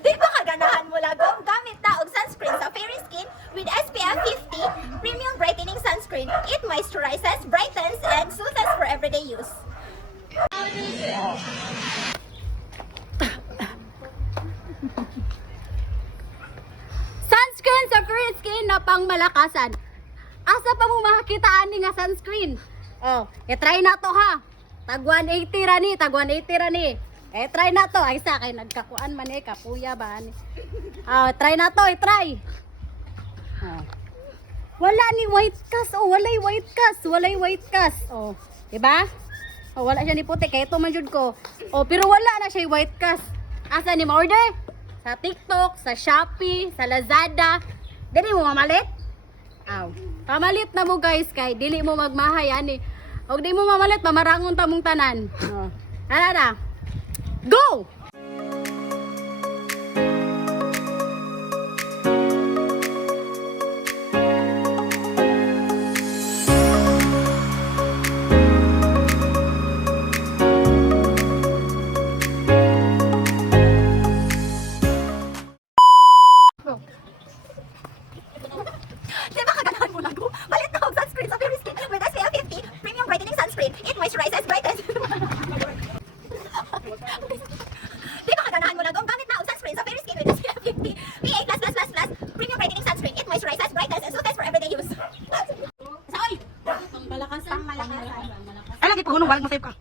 Di ba kaganahan mo lagom? Gamit na og sunscreen sa Fairy Skin with SPF 50 Premium Brightening Sunscreen. It moisturizes, brightens, and soothes for everyday use. Sunscreen sa Fairy Skin na pang malakasan. Asa pa mo makakita ani nga sunscreen? Oh, i-try na to ha. Tag 180 ra ni, tag 180 ra ni. Try na to. Ay sa kay nagkakuan man kapuya ba ani. Try na to, i-try. Wala ni white cast. Oh, walay white cast. Walay white cast. Oh, di ba? Oh, wala siya ni puti kay ito man jud ko. Oh, pero wala na siya white cast. Asa ni ma-order? Sa TikTok, sa Shopee, sa Lazada. Dili mo mamalit? Aw. Pamalit na mo guys kay dili mo magmahay ani. Og di mo mamalit mamarangon ta mong tanan. Oh. Ana na. Go! Di ba kaganahan mo lagom? Palit na og sunscreen sa Fairy Skin with SPF 50 Premium Brightening Sunscreen. It moisturizes, brightens. Di ba kaganahan mo lagom? Gamit na og sunscreen sa Fairy Skin with SPF 50 PA++++ Premium Brightening Sunscreen. It moisturizes, brightens, and soothes for everyday use. Sa oy! Pang malakasan. Pang malakasan. Ay, lagi pag hunong, balik mo save ka.